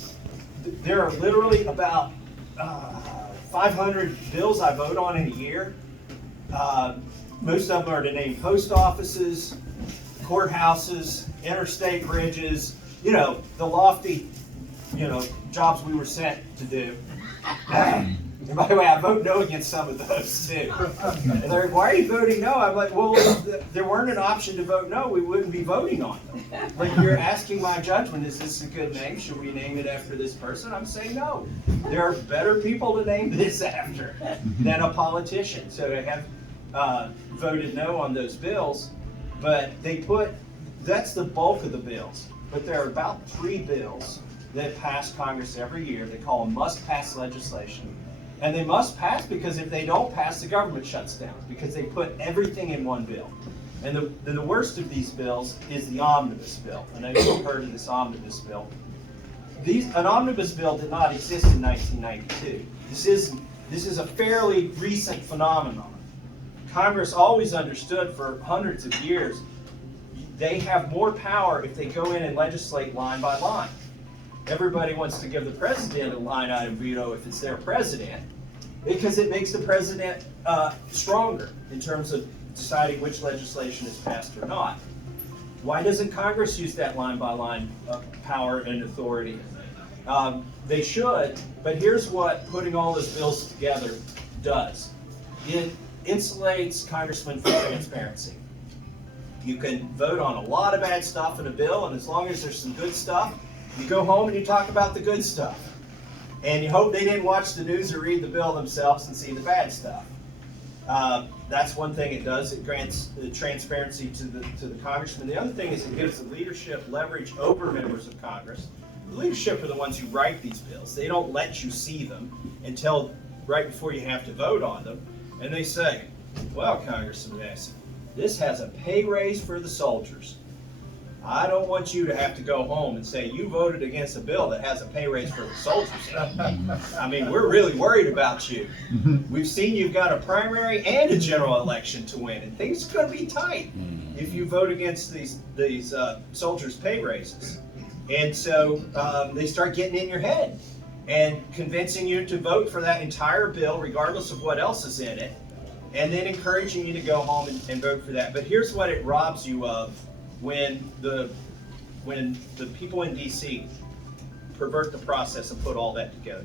there are literally about 500 bills I vote on in a year. Most of them are to name post offices, courthouses, interstate bridges, the lofty, jobs we were sent to do. And by the way, I vote no against some of those too. And they're like, why are you voting no? I'm like, well, if there weren't an option to vote no, we wouldn't be voting on them. Like, you're asking my judgment, is this a good name? Should we name it after this person? I'm saying no. There are better people to name this after than a politician. So I have voted no on those bills, but that's the bulk of the bills. But there are about 3 bills that pass Congress every year. They call them must-pass legislation. And they must pass because if they don't pass, the government shuts down because they put everything in one bill. And the worst of these bills is the Omnibus Bill. I know you've heard of this Omnibus Bill. An Omnibus Bill did not exist in 1992. This is a fairly recent phenomenon. Congress always understood for hundreds of years they have more power if they go in and legislate line by line. Everybody wants to give the president a line item veto if it's their president, because it makes the president stronger in terms of deciding which legislation is passed or not. Why doesn't Congress use that line by line power and authority? They should, but here's what putting all those bills together does. It insulates congressmen from transparency. You can vote on a lot of bad stuff in a bill, and as long as there's some good stuff, you go home and you talk about the good stuff. And you hope they didn't watch the news or read the bill themselves and see the bad stuff. That's one thing it does. It grants the transparency to the congressman. The other thing is it gives the leadership leverage over members of Congress. The leadership are the ones who write these bills. They don't let you see them until right before you have to vote on them, and they say, well, Congressman Massey, this has a pay raise for the soldiers. I don't want you to have to go home and say you voted against a bill that has a pay raise for the soldiers. I mean, we're really worried about you. We've seen you've got a primary and a general election to win, and things are going to be tight if you vote against these soldiers' pay raises. And so they start getting in your head and convincing you to vote for that entire bill, regardless of what else is in it, and then encouraging you to go home and vote for that. But here's what it robs you of when the people in DC pervert the process and put all that together.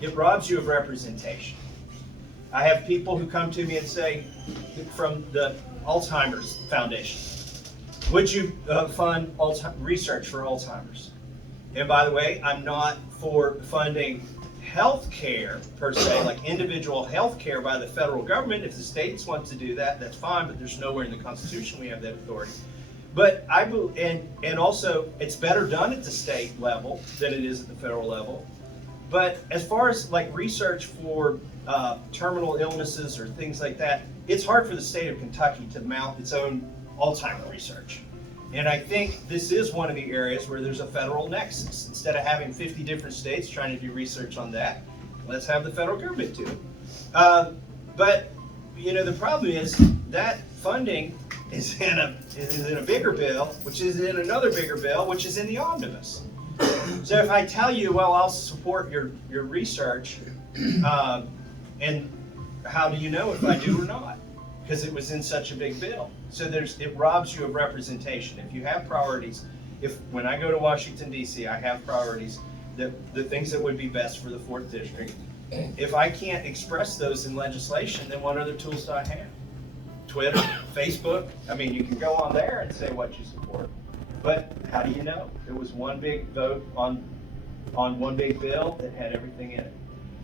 It robs you of representation. I have people who come to me and say, from the Alzheimer's Foundation, would you fund research for Alzheimer's? And by the way, I'm not for funding health care per se, like individual health care by the federal government. If the states want to do that, that's fine, but there's nowhere in the Constitution we have that authority. But I believe, and also it's better done at the state level than it is at the federal level. But as far as like research for terminal illnesses or things like that, it's hard for the state of Kentucky to mount its own Alzheimer's research. And I think this is one of the areas where there's a federal nexus. Instead of having 50 different states trying to do research on that, let's have the federal government do it. But you know, the problem is that funding is in a bigger bill, which is in another bigger bill, which is in the Omnibus. So if I tell you, well, I'll support your research, and how do you know if I do or not? Because it was in such a big bill. So it robs you of representation. If you have priorities, when I go to Washington, D.C., I have priorities, the things that would be best for the 4th District. If I can't express those in legislation, then what other tools do I have? Twitter, Facebook, I mean, you can go on there and say what you support. But how do you know? It was one big vote on one big bill that had everything in it.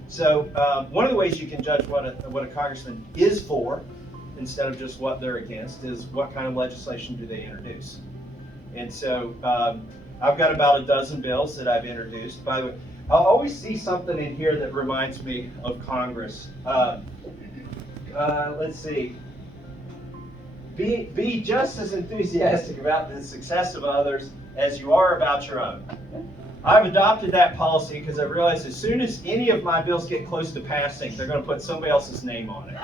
So one of the ways you can judge what a congressman is for, instead of just what they're against, is what kind of legislation do they introduce. And so I've got about a dozen bills that I've introduced. By the way, I'll always see something in here that reminds me of Congress. Let's see. Be just as enthusiastic about the success of others as you are about your own. I've adopted that policy because I realized as soon as any of my bills get close to passing, they're going to put somebody else's name on it.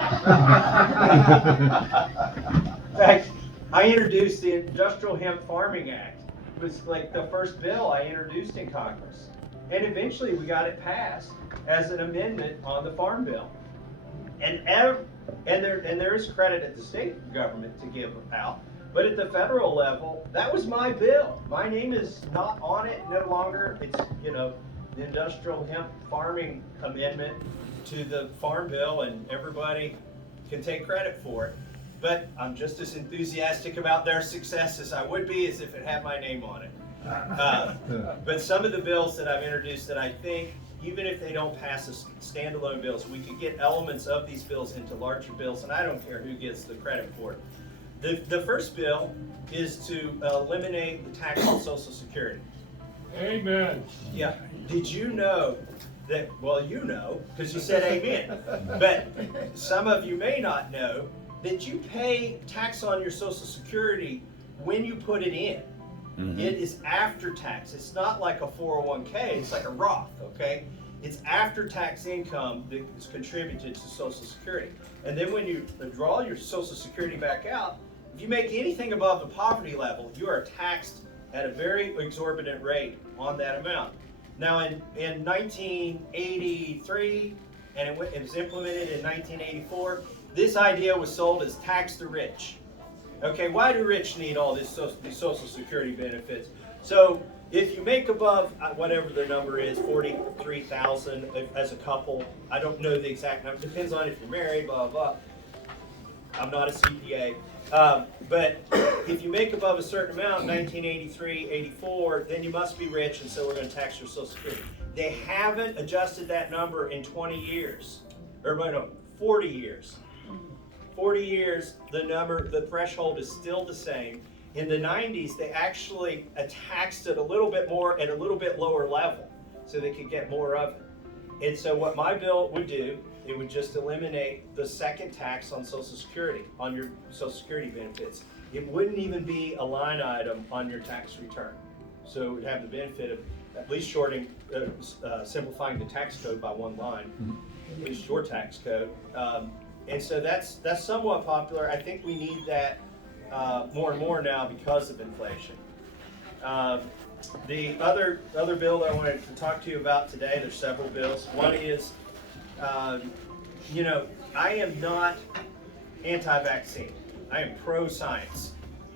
In fact, I introduced the Industrial Hemp Farming Act. It was like the first bill I introduced in Congress. And eventually we got it passed as an amendment on the Farm Bill. And there is credit at the state government to give out. But at the federal level, that was my bill. My name is not on it no longer. It's, the Industrial Hemp Farming Amendment to the Farm Bill, and everybody can take credit for it. But I'm just as enthusiastic about their success as I would be as if it had my name on it. But some of the bills that I've introduced that I think, even if they don't pass as standalone bills, we could get elements of these bills into larger bills, and I don't care who gets the credit for it. The first bill is to eliminate the tax on Social Security. Amen. Yeah. Did you know that, well, you know, because you said amen, but some of you may not know that you pay tax on your Social Security when you put it in. Mm-hmm. It is after tax. It's not like a 401k, it's like a Roth, okay? It's after-tax income that is contributed to Social Security. And then when you draw your Social Security back out, if you make anything above the poverty level, you are taxed at a very exorbitant rate on that amount. Now in 1983, and it was implemented in 1984, this idea was sold as tax the rich. Okay, why do rich need all these Social Security benefits? So if you make above, whatever the number is, $43,000 as a couple, I don't know the exact number, depends on if you're married, blah, blah. I'm not a CPA. But if you make above a certain amount, 1983, 84, then you must be rich, and so we're going to tax your Social Security. They haven't adjusted that number in 20 years, or no, 40 years. 40 years, the threshold is still the same. In the 90s, they actually taxed it a little bit more at a little bit lower level so they could get more of it. And so what my bill would do it would just eliminate the second tax on Social Security, on your Social Security benefits. It wouldn't even be a line item on your tax return. So it would have the benefit of at least simplifying the tax code by one line, at least your tax code. And so that's somewhat popular. I think we need that more and more now because of inflation. The other bill that I wanted to talk to you about today, there's several bills. One is, I am not anti-vaccine. I am pro-science.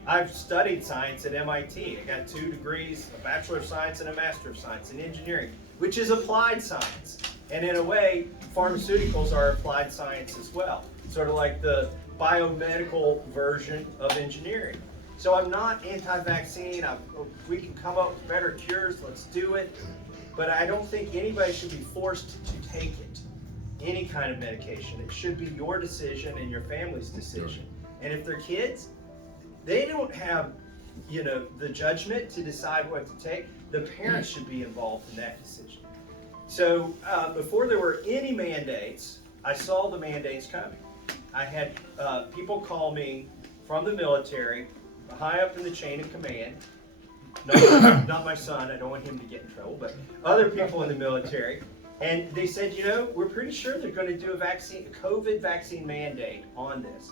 I've studied science at MIT. I got 2 degrees, a Bachelor of Science and a Master of Science in engineering, which is applied science. And in a way, pharmaceuticals are applied science as well, sort of like the biomedical version of engineering. So I'm not anti-vaccine. If we can come up with better cures, let's do it. But I don't think anybody should be forced to take it, any kind of medication. It should be your decision and your family's decision. And if they're kids, they don't have, the judgment to decide what to take. The parents should be involved in that decision. So before there were any mandates, I saw the mandates coming. I had people call me from the military, high up in the chain of command. Not my son, I don't want him to get in trouble, but other people in the military. And they said, we're pretty sure they're going to do a COVID vaccine mandate on this.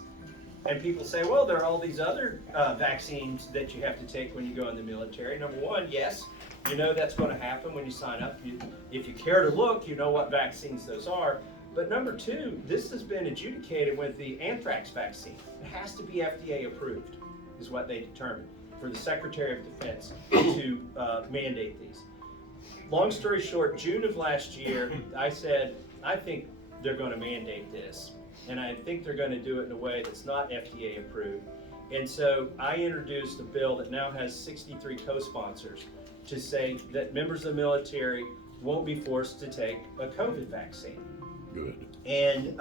And people say, well, there are all these other vaccines that you have to take when you go in the military. Number one, yes, that's going to happen when you sign up. If you care to look, you know what vaccines those are. But number two, this has been adjudicated with the anthrax vaccine. It has to be FDA approved, is what they determined, for the Secretary of Defense to mandate these. Long story short, June of last year, I said, I think they're going to mandate this. And I think they're going to do it in a way that's not FDA approved. And so I introduced a bill that now has 63 co-sponsors to say that members of the military won't be forced to take a COVID vaccine. Good. And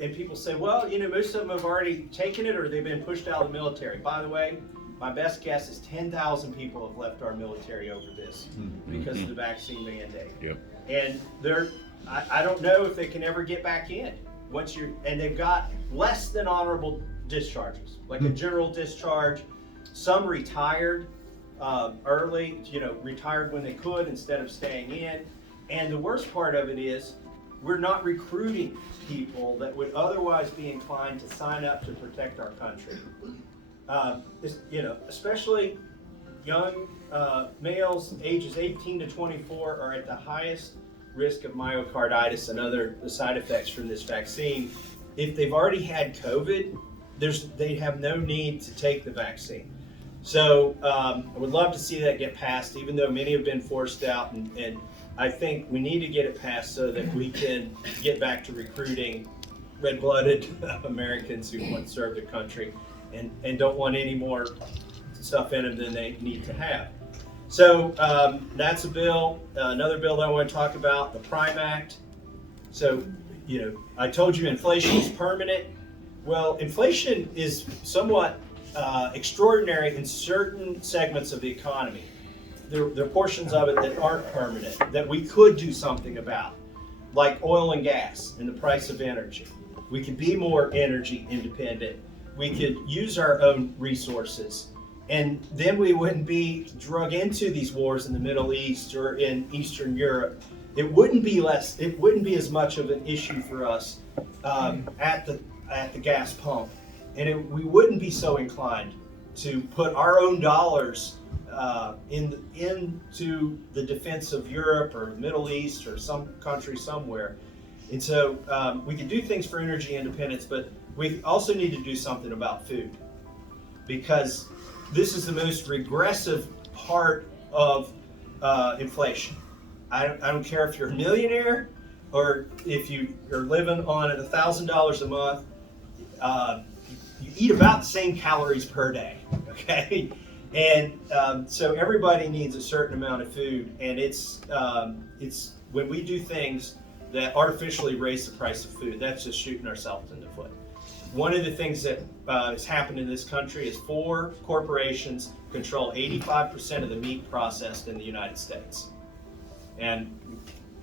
and people say, well, most of them have already taken it or they've been pushed out of the military. By the way, my best guess is 10,000 people have left our military over this because of the vaccine mandate. Yep. And I don't know if they can ever get back in and they've got less than honorable discharges, like a general discharge. Some retired early, retired when they could instead of staying in. And the worst part of it is we're not recruiting people that would otherwise be inclined to sign up to protect our country. Especially young males ages 18 to 24 are at the highest risk of myocarditis and other side effects from this vaccine. If they've already had COVID, they have no need to take the vaccine. So I would love to see that get passed, even though many have been forced out, and I think we need to get it passed so that we can get back to recruiting red-blooded Americans who want to serve the country and don't want any more stuff in them than they need to have. So that's a bill. Another bill that I want to talk about, the Prime Act. So, I told you inflation is permanent. Well, inflation is somewhat extraordinary in certain segments of the economy. There are portions of it that aren't permanent, that we could do something about, like oil and gas and the price of energy. We could be more energy independent. We could use our own resources. And then we wouldn't be drug into these wars in the Middle East or in Eastern Europe. It wouldn't be as much of an issue for us at the gas pump. And we wouldn't be so inclined to put our own dollars into the defense of Europe or Middle East or some country somewhere. And so we can do things for energy independence, but we also need to do something about food, because this is the most regressive part of inflation. I don't care if you're a millionaire or if you are living on $1,000 a month. You eat about the same calories per day, okay? And so everybody needs a certain amount of food, and it's when we do things that artificially raise the price of food, that's just shooting ourselves in the foot. One of the things that has happened in this country is 4 corporations control 85% of the meat processed in the United States. And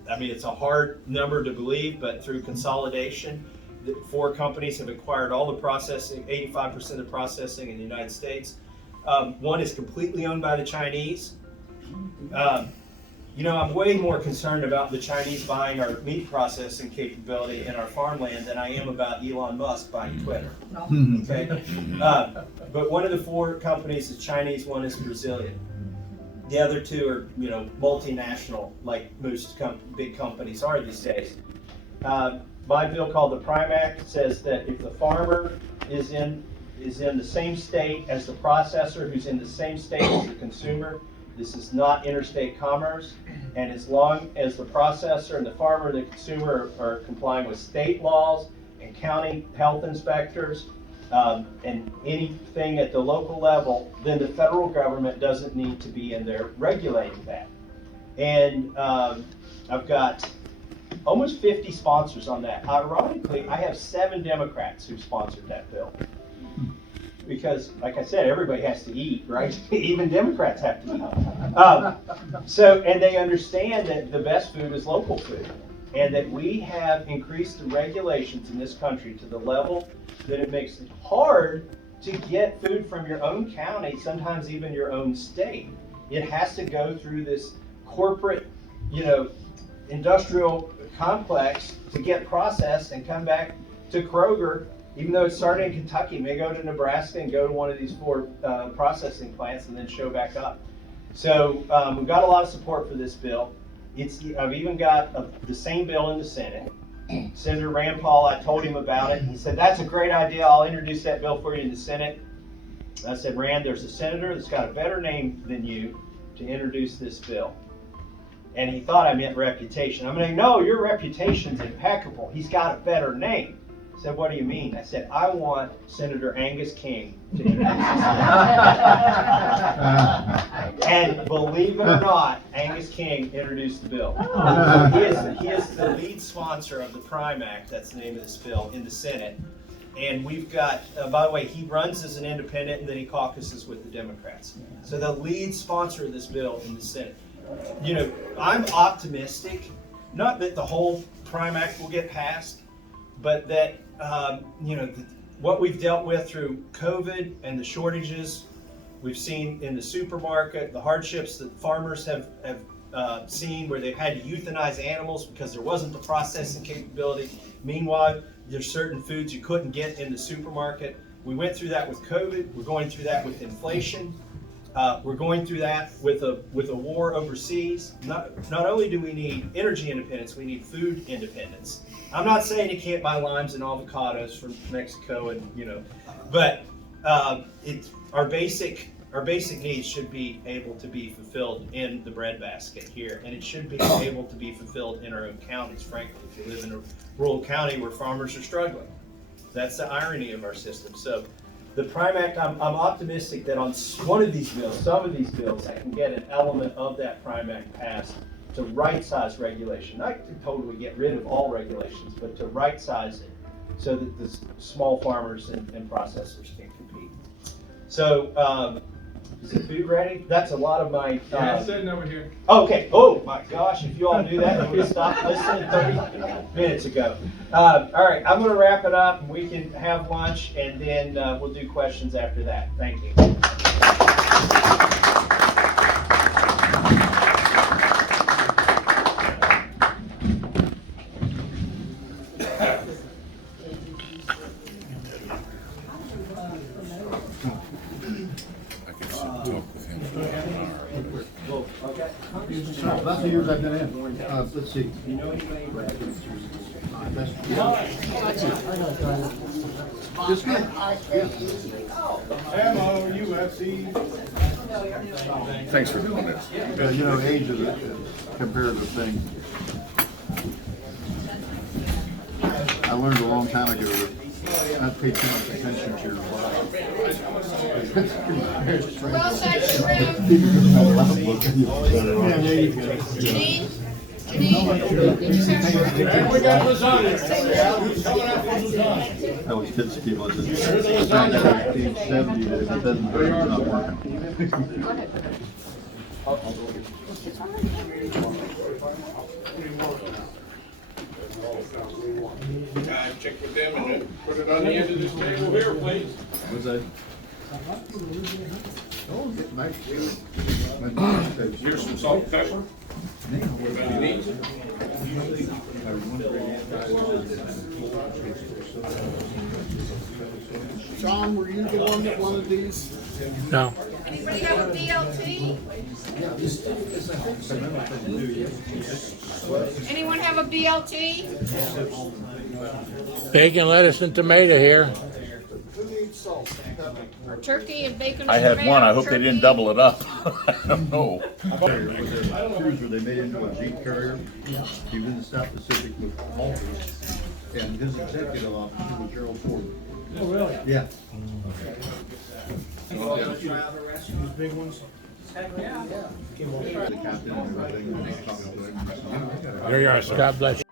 I mean, it's a hard number to believe, but through consolidation, the 4 companies have acquired all the processing, 85% of the processing in the United States. One is completely owned by the Chinese. You know, I'm way more concerned about the Chinese buying our meat processing capability in our farmland than I am about Elon Musk buying Twitter. Okay? But one of the 4 companies is Chinese, one is Brazilian. The other 2 are, you know, multinational, like most big companies are these days. My bill called the Prime Act says that if the farmer is in the same state as the processor, who's in the same state as the consumer, this is not interstate commerce. And as long as the processor and the farmer and the consumer are complying with state laws and county health inspectors, and anything at the local level, then the federal government doesn't need to be in there regulating that. And I've got almost 50 sponsors on that. Ironically, I have 7 Democrats who sponsored that bill. Because, like I said, everybody has to eat, right? Even Democrats have to eat. And they understand that the best food is local food. And that we have increased the regulations in this country to the level that it makes it hard to get food from your own county, sometimes even your own state. It has to go through this corporate, you know, industrial complex to get processed and come back to Kroger. Even though it started in Kentucky, it may go to Nebraska and go to one of these 4 processing plants and then show back up. So we've got a lot of support for this bill. I've even got the same bill in the Senate. Senator Rand Paul, I told him about it. He said, that's a great idea. I'll introduce that bill for you in the Senate. I said, Rand, there's a senator that's got a better name than you to introduce this bill. And he thought I meant reputation. I'm like, no, your reputation's impeccable. He's got a better name. I said, what do you mean? I said, I want Senator Angus King to introduce this bill. And believe it or not, Angus King introduced the bill. He is the lead sponsor of the Prime Act, that's the name of this bill, in the Senate. And we've got, by the way, he runs as an independent and then he caucuses with the Democrats. So the lead sponsor of this bill in the Senate. You know, I'm optimistic, not that the whole Prime Act will get passed, but that, you know, what we've dealt with through COVID and the shortages we've seen in the supermarket, the hardships that farmers have seen where they've had to euthanize animals because there wasn't the processing capability. Meanwhile, there's certain foods you couldn't get in the supermarket. We went through that with COVID. We're going through that with inflation. We're going through that with a war overseas. Not only do we need energy independence, we need food independence. I'm not saying you can't buy limes and avocados from Mexico, and you know, but our basic needs should be able to be fulfilled in the breadbasket here, and it should be able to be fulfilled in our own counties. Frankly, if you live in a rural county where farmers are struggling, that's the irony of our system. So. The Prime Act, I'm optimistic that on one of these bills, some of these bills, I can get an element of that Prime Act passed to right-size regulation. Not to totally get rid of all regulations, but to right-size it so that the small farmers and processors can compete. So, is the food ready? That's a lot of my... Yeah, it's sitting over here. Okay. Oh my gosh, if you all knew that, you would have stopped listening 30 minutes ago. All right, I'm going to wrap it up and we can have lunch and then we'll do questions after that. Thank you. That's the years I've been in. Let's see. M-O-U-S-E. Thanks for doing this. You know, age is a comparative thing. I learned a long time ago that not pay too much attention to your life. Yeah, there you go. We got lasagna. Who's coming up with lasagna? I always kid people that it's 1970 that if it doesn't work, it's not working. Check with them and then put it on the end of this table here, please. Was that? Oh, get nice. Here's some salt and pepper. Everybody needs it. John, were you the one that wanted these? No. Anybody have a BLT? Anyone have a BLT? Bacon, lettuce, and tomato here. Who needs salt? Or turkey and bacon? I had one, I hope they didn't double it up. I don't know. Cruiser they made into a Jeep carrier. He was in the South Pacific with Maltese, and his executive officer was Gerald Ford. Oh, really? Yeah. These big ones? The captain and everything, and I was talking to him. There you are, sir. God bless you.